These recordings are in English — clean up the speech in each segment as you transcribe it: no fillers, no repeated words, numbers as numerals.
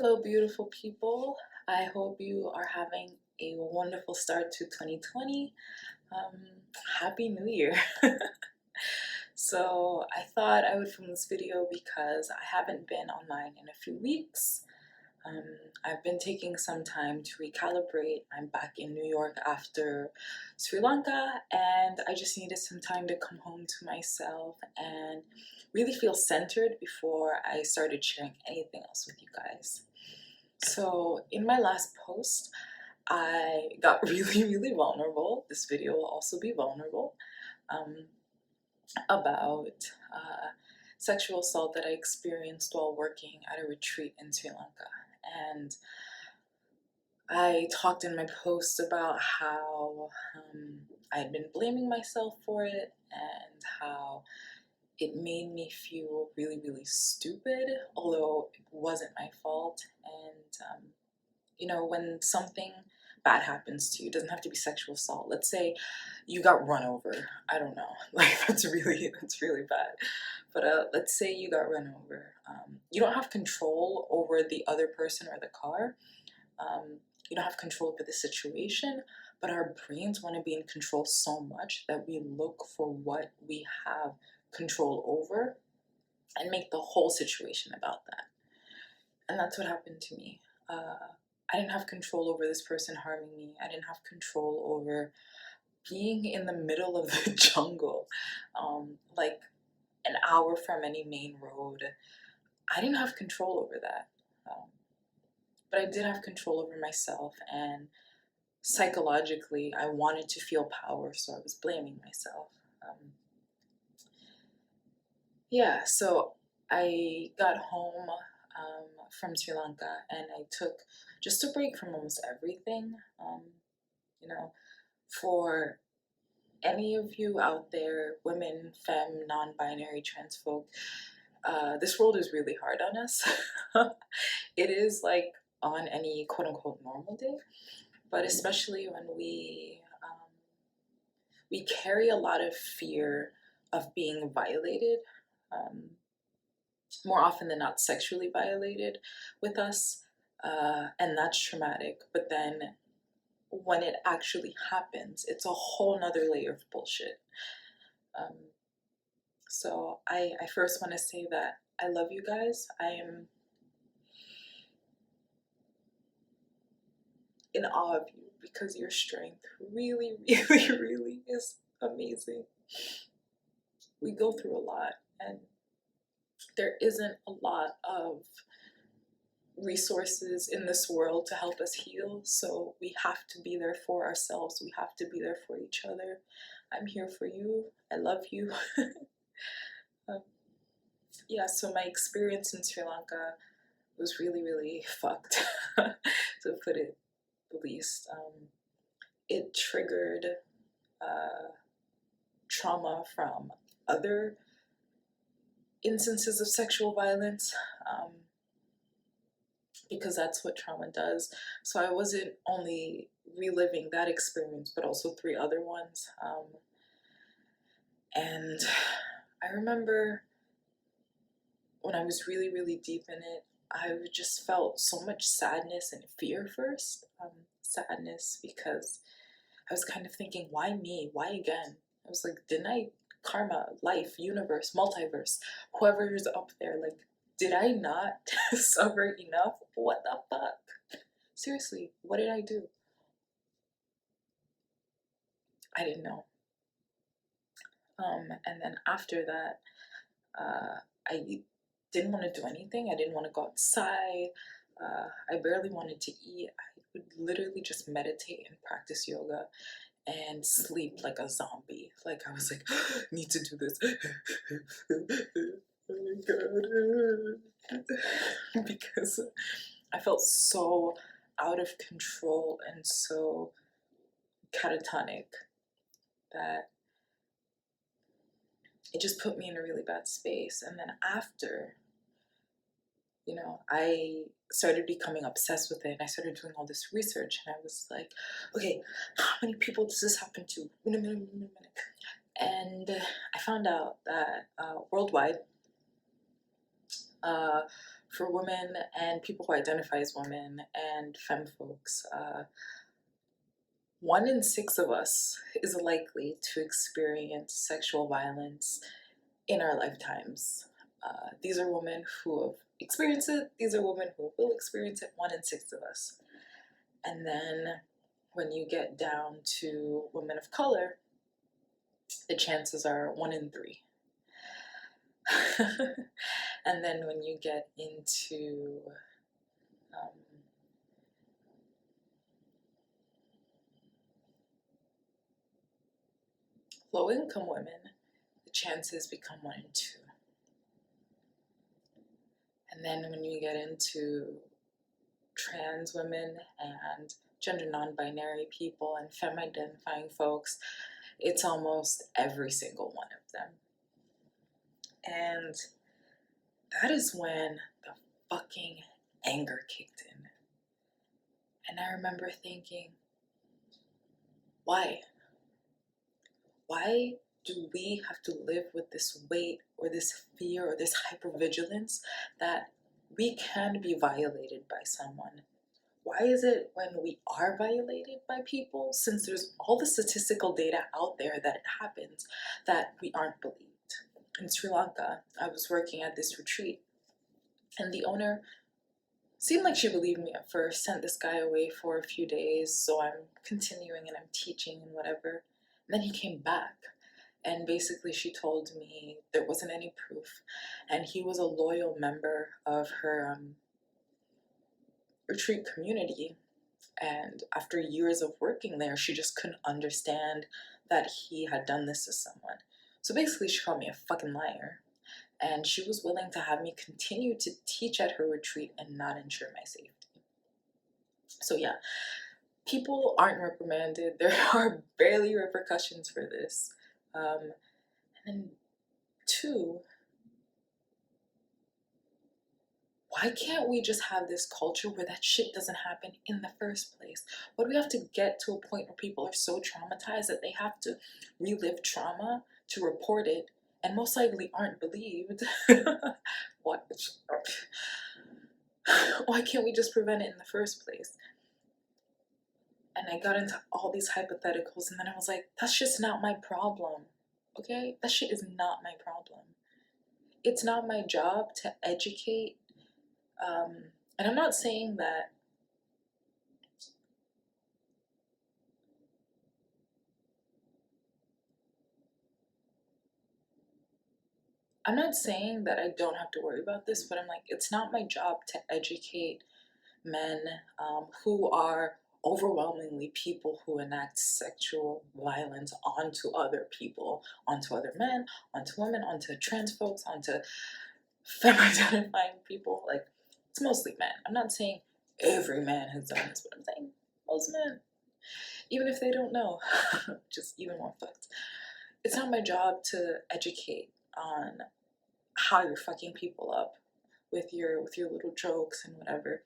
Hello, beautiful people. I hope you are having a wonderful start to 2020. Um, Happy New Year. So, I thought I would film this video because I haven't been online in a few weeks. Um, I've been taking some time to recalibrate. I'm back in New York after Sri Lanka, and I just needed some time to come home to myself and really feel centered before I started sharing anything else with you guys. So, in my last post, I got really vulnerable. This video will also be vulnerable um, about sexual assault that I experienced while working at a retreat in Sri Lanka. And I talked in my post about how I had been blaming myself for it and how it made me feel really stupid, although it wasn't my fault. And when something bad happens to you, it doesn't have to be sexual assault. Let's say you got run over. I don't know. Like that's really bad. But let's say you got run over. You don't have control over the other person or the car. You don't have control over the situation, but our brains want to be in control so much that we look for what we have control over and make the whole situation about that. And that's what happened to me. I didn't have control over this person harming me. I didn't have control over being in the middle of the jungle, like an hour from any main road. I didn't have control over that. But I did have control over myself, and psychologically, I wanted to feel power, so I was blaming myself. So I got home from Sri Lanka, and I took just a break from almost everything. For any of you out there, women, femme, non-binary, trans folk, this world is really hard on us. It is like on any quote-unquote normal day, but especially when we carry a lot of fear of being violated, more often than not sexually violated with us, and that's traumatic. But then when it actually happens, it's a whole nother layer of bullshit. So I first want to say that I love you guys. I am in awe of you because your strength really is amazing. We go through a lot, and there isn't a lot of resources in this world to help us heal, so we have to be there for ourselves. We have to be there for each other. I'm here for you. I love you. So my experience in Sri Lanka was really fucked, to put it the least. It triggered trauma from other instances of sexual violence, because that's what trauma does. So I wasn't only reliving that experience, but also 3 other ones. And I remember when I was really deep in it, I just felt so much sadness and fear first. Sadness because I was kind of thinking, why me? Why again? I was like, didn't I, karma, life, universe, multiverse, whoever's up there, like, did I not suffer enough? What the fuck? Seriously, what did I do? I didn't know. And then after that, I didn't want to do anything. I didn't want to go outside. I barely wanted to eat. I would literally just meditate and practice yoga and sleep like a zombie. Like I was like, need to do this. Oh my god. Because I felt so out of control and so catatonic that it just put me in a really bad space. And then after, I started becoming obsessed with it, and I started doing all this research, and I was like, okay, how many people does this happen to? And I found out that worldwide, for women and people who identify as women and femme folks, 1 in 6 of us is likely to experience sexual violence in our lifetimes. These are women who have experienced it, these are women who will experience it, 1 in 6 of us. And then when you get down to women of color, the chances are 1 in 3. And then when you get into low-income women, the chances become 1 in 2. And then when you get into trans women and gender non-binary people and femme-identifying folks, it's almost every single one of them. And that is when the fucking anger kicked in. And I remember thinking, why? Why do we have to live with this weight or this fear or this hypervigilance that we can be violated by someone? Why is it when we are violated by people, since there's all the statistical data out there that it happens, that we aren't believed? In Sri Lanka, I was working at this retreat, and the owner seemed like she believed me at first, sent this guy away for a few days, so I'm continuing and I'm teaching and whatever. And then he came back, and basically she told me there wasn't any proof, and he was a loyal member of her retreat community, and after years of working there, she just couldn't understand that he had done this to someone. So basically she called me a fucking liar, and she was willing to have me continue to teach at her retreat and not ensure my safety. So yeah, people aren't reprimanded. There are barely repercussions for this. And then 2, why can't we just have this culture where that shit doesn't happen in the first place? Why do we have to get to a point where people are so traumatized that they have to relive trauma to report it and most likely aren't believed? What? Why can't we just prevent it in the first place? And I got into all these hypotheticals, and then I was like, that's just not my problem, okay? That shit is not my problem. It's not my job to educate, and I'm not saying that I don't have to worry about this, but I'm like, it's not my job to educate men who are overwhelmingly people who enact sexual violence onto other people, onto other men, onto women, onto trans folks, onto femme-identifying people. Like, it's mostly men. I'm not saying every man has done this, but I'm saying most men, even if they don't know, just even more fucked. It's not my job to educate on how you're fucking people up with your little jokes and whatever.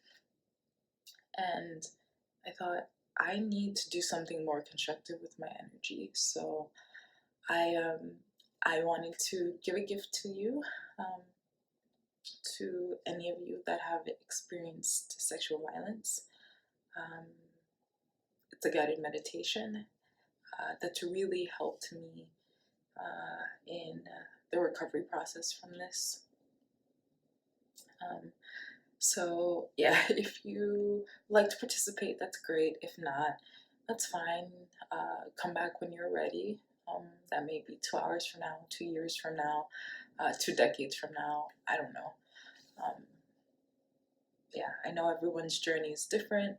And I thought, I need to do something more constructive with my energy. So I wanted to give a gift to you, to any of you that have experienced sexual violence. It's a guided meditation that's really helped me in the recovery process from this. So yeah, if you like to participate, that's great. If not, that's fine. Come back when you're ready. That may be 2 hours from now, 2 years from now, 2 decades from now. I don't know. Yeah, I know everyone's journey is different.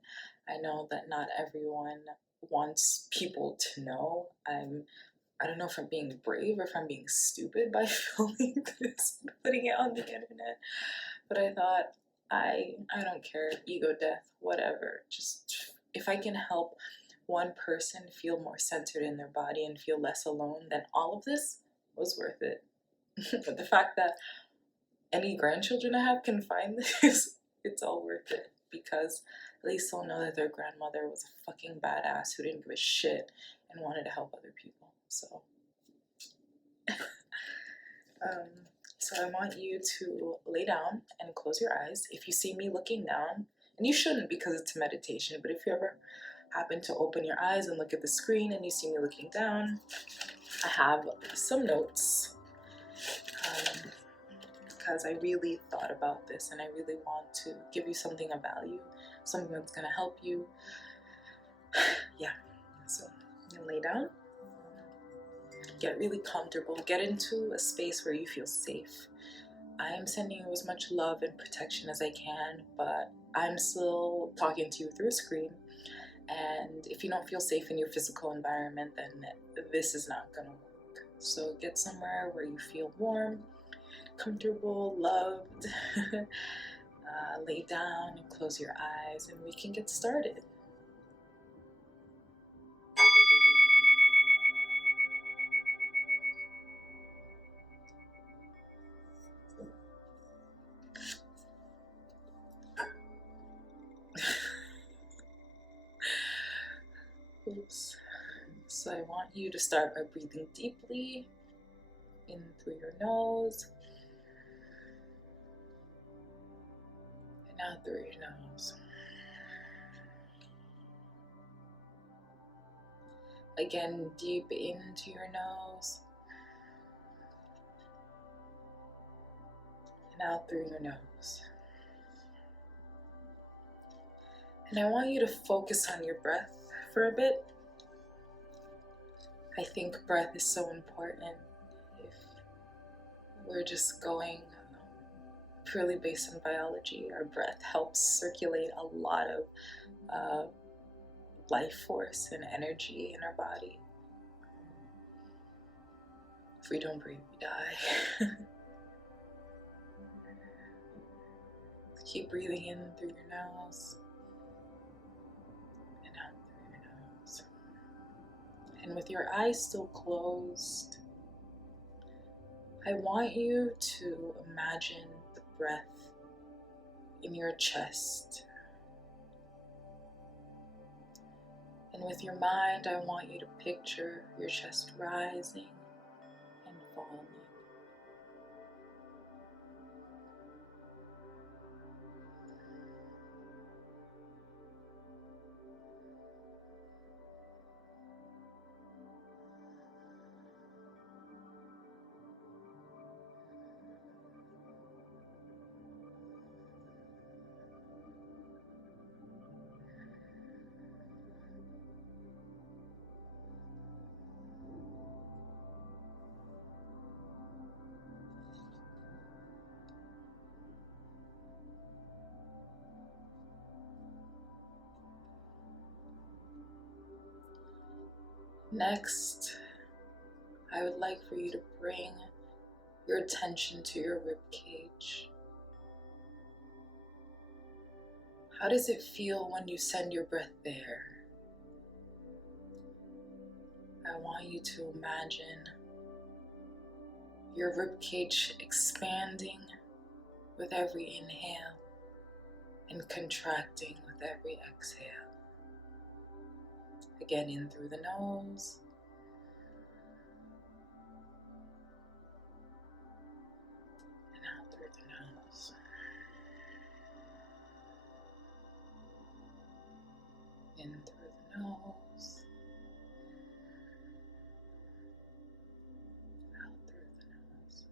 I know that not everyone wants people to know. I don't know if I'm being brave or if I'm being stupid by filming this, putting it on the internet. But I thought, I don't care, ego death, whatever. Just if I can help one person feel more centered in their body and feel less alone, then all of this was worth it. But the fact that any grandchildren I have can find this, it's all worth it, because at least they'll know that their grandmother was a fucking badass who didn't give a shit and wanted to help other people. So So I want you to lay down and close your eyes. If you see me looking down, and you shouldn't because it's a meditation, but if you ever happen to open your eyes and look at the screen and you see me looking down, I have some notes because I really thought about this and I really want to give you something of value, something that's going to help you. Yeah, so you lay down, get really comfortable, get into a space where you feel safe. I am sending you as much love and protection as I can, but I'm still talking to you through a screen. And if you don't feel safe in your physical environment, then this is not going to work. So get somewhere where you feel warm, comfortable, loved. Lay down and close your eyes and we can get started. Oops. So I want you to start by breathing deeply in through your nose and out through your nose. Again, deep into your nose and out through your nose. And I want you to focus on your breath for a bit. I think breath is so important. If we're just going purely based on biology, our breath helps circulate a lot of life force and energy in our body. If we don't breathe, we die. Keep breathing in through your nose and out through your nose. And with your eyes still closed, I want you to imagine the breath in your chest. And with your mind, I want you to picture your chest rising and falling. Next, I would like for you to bring your attention to your rib cage. How does it feel when you send your breath there? I want you to imagine your rib cage expanding with every inhale and contracting with every exhale. Again, in through the nose and out through the nose. In through the nose, out through the nose.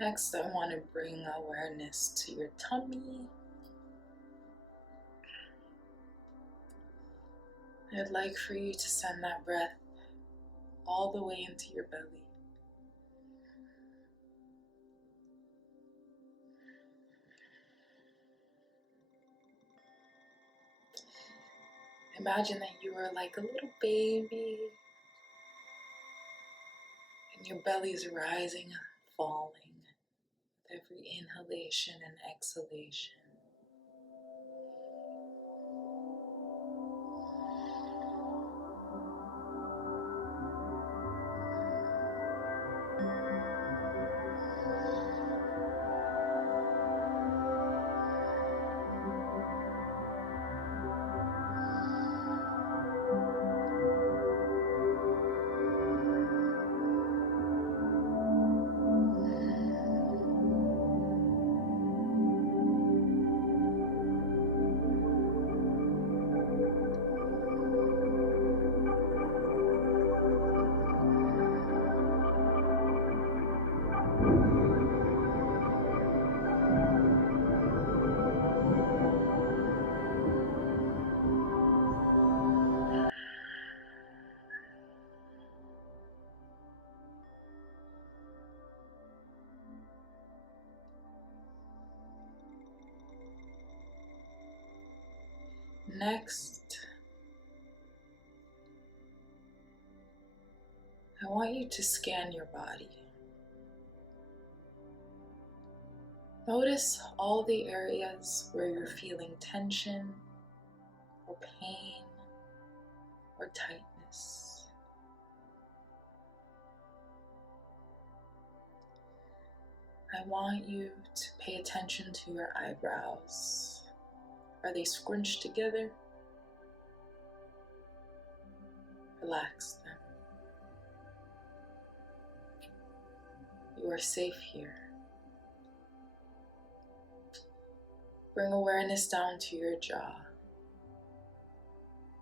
Next, I want to bring awareness to your tummy. I'd like for you to send that breath all the way into your belly. Imagine that you are like a little baby and your belly is rising and falling with every inhalation and exhalation. Next, I want you to scan your body. Notice all the areas where you're feeling tension or pain or tightness. I want you to pay attention to your eyebrows. Are they scrunched together? Relax them. You are safe here. Bring awareness down to your jaw.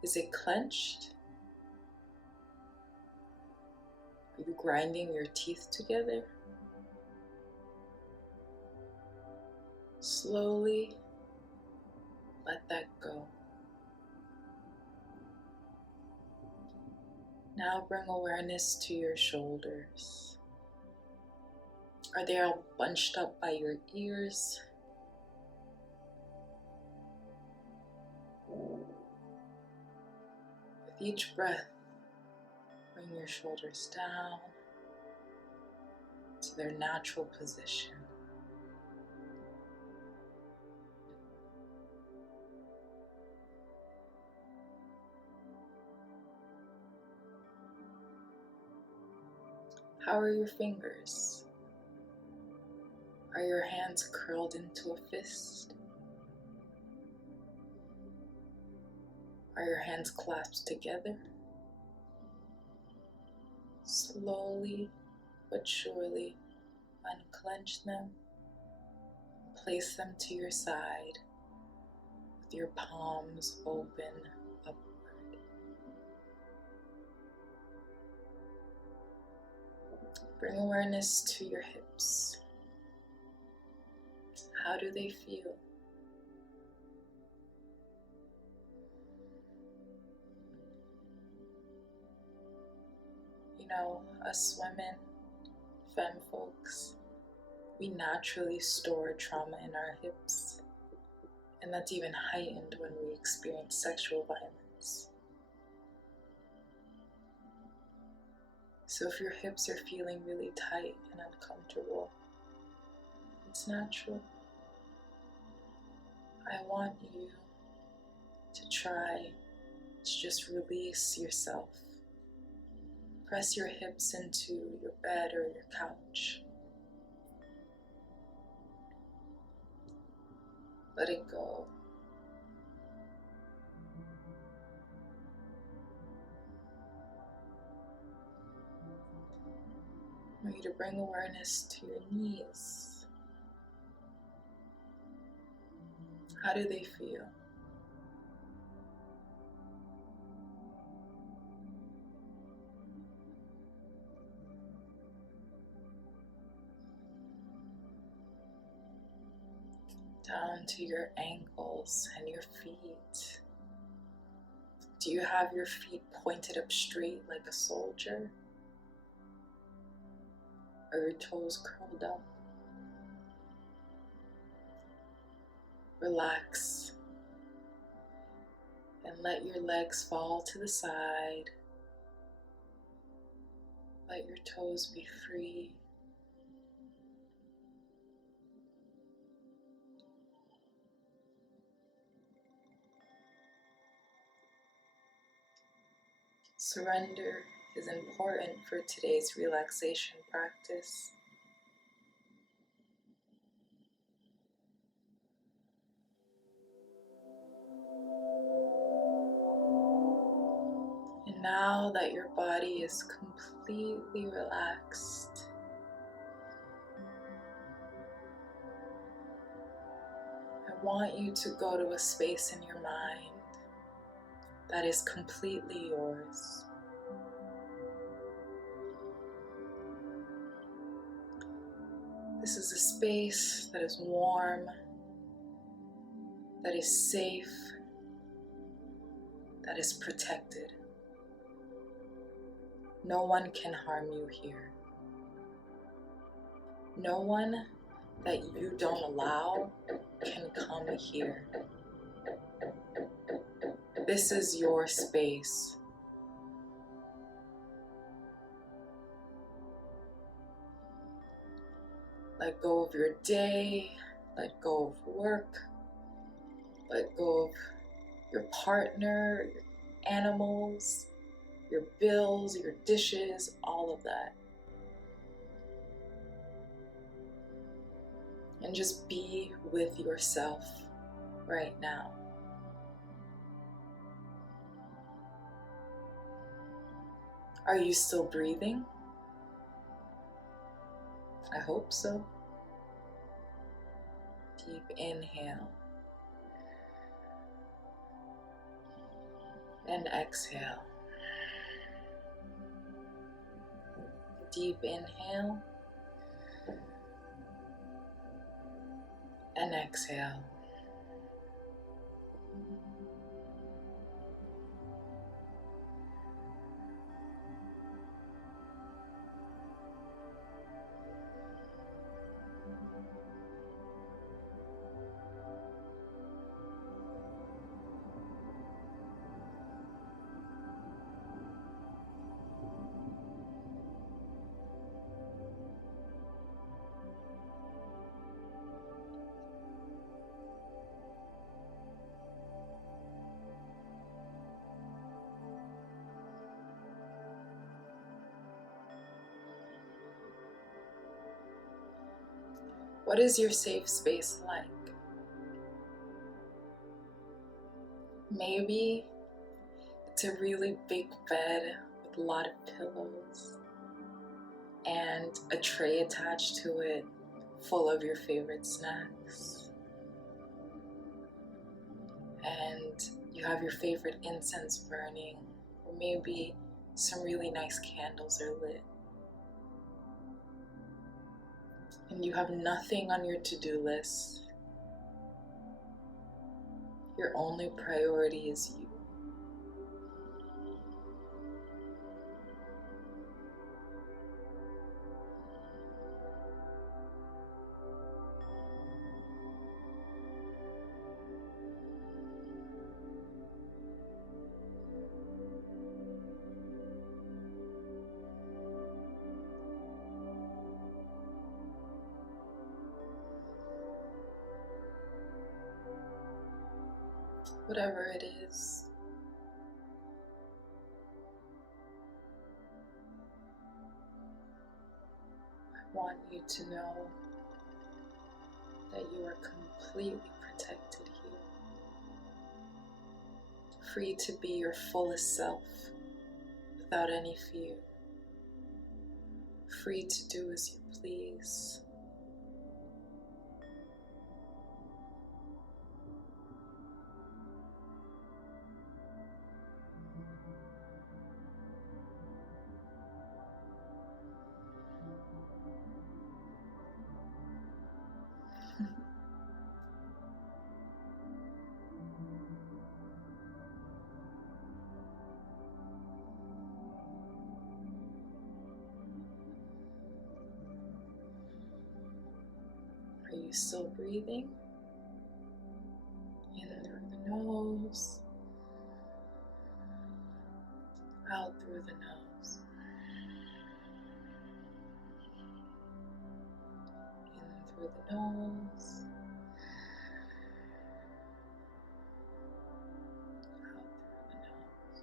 Is it clenched? Are you grinding your teeth together? Slowly let that go. Now bring awareness to your shoulders. Are they all bunched up by your ears? With each breath, bring your shoulders down to their natural position. How are your fingers? Are your hands curled into a fist? Are your hands clasped together? Slowly but surely unclench them and place them to your side with your palms open upward. Bring awareness to your hips. How do they feel? You know, us women, femme folks, we naturally store trauma in our hips, and that's even heightened when we experience sexual violence. So if your hips are feeling really tight and uncomfortable, it's natural. I want you to try to just release yourself. Press your hips into your bed or your couch. Let it go. I want you to bring awareness to your knees. How do they feel? Down to your ankles and your feet. Do you have your feet pointed up straight like a soldier? or your toes curled up. Relax and let your legs fall to the side. Let your toes be free. Surrender is important for today's relaxation practice. And now that your body is completely relaxed, I want you to go to a space in your mind that is completely yours. This is a space that is warm, that is safe, that is protected. No one can harm you here. No one that you don't allow can come here. This is your space. Let go of your day, let go of work, let go of your partner, your animals, your bills, your dishes, all of that. And just be with yourself right now. Are you still breathing? I hope so. Deep inhale and exhale. Deep inhale and exhale. What is your safe space like? Maybe it's a really big bed with a lot of pillows and a tray attached to it full of your favorite snacks. And you have your favorite incense burning, or maybe some really nice candles are lit. And you have nothing on your to-do list. Your only priority is you. Whatever it is, I want you to know that you are completely protected here, free to be your fullest self without any fear, free to do as you please. Are you still breathing? In through the nose, out through the nose. In through the nose, out through the nose.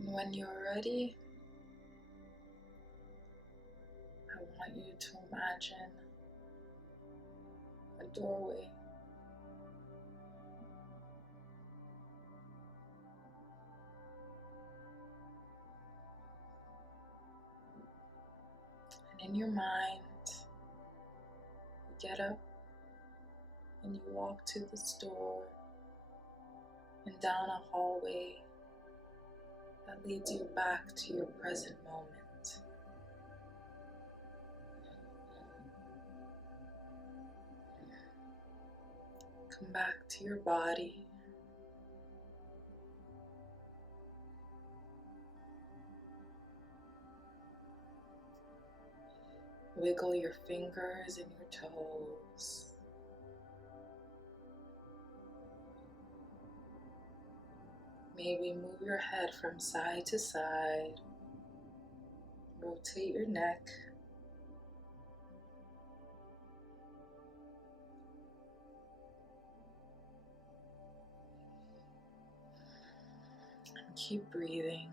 And when you're ready, I want you to imagine a doorway. And in your mind, you get up and you walk to this door and down a hallway that leads you back to your present moment. Come back to your body. Wiggle your fingers and your toes. Maybe move your head from side to side. Rotate your neck. And keep breathing.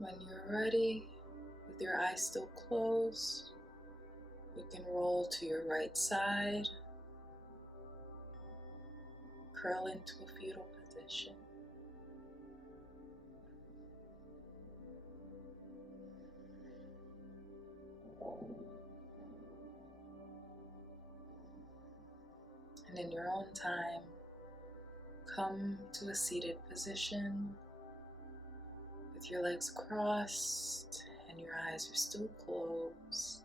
When you're ready, with your eyes still closed, you can roll to your right side, curl into a fetal position. And in your own time, come to a seated position with your legs crossed and your eyes are still closed.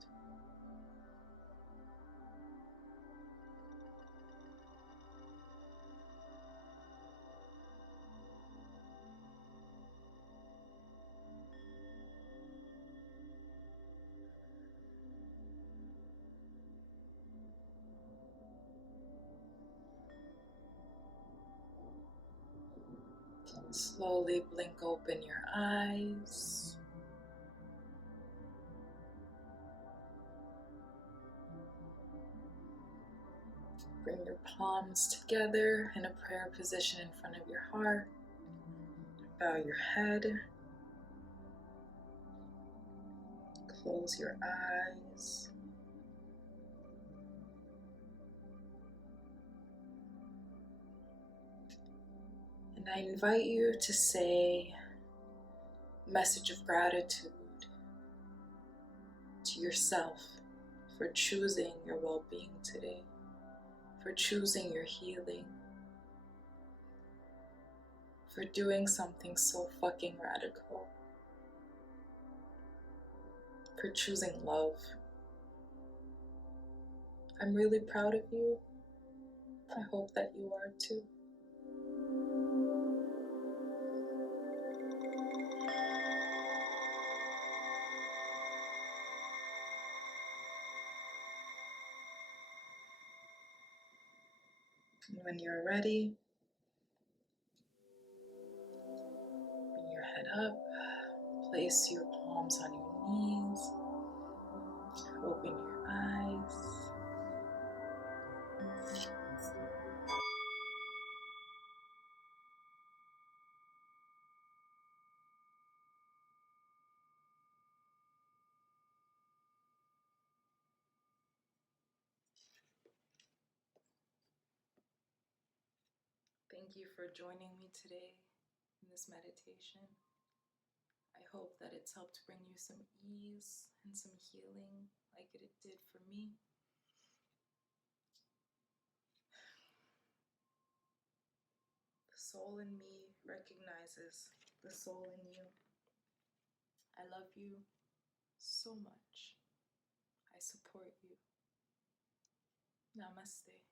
Slowly blink open your eyes. Bring your palms together in a prayer position in front of your heart. Bow your head. Close your eyes. And I invite you to say a message of gratitude to yourself for choosing your well-being today, for choosing your healing, for doing something so fucking radical, for choosing love. I'm really proud of you. I hope that you are too. And when you're ready, bring your head up, place your palms on your knees, open your eyes. Thank you for joining me today in this meditation. I hope that it's helped bring you some ease and some healing like it did for me. The soul in me recognizes the soul in you. I love you so much. I support you. Namaste.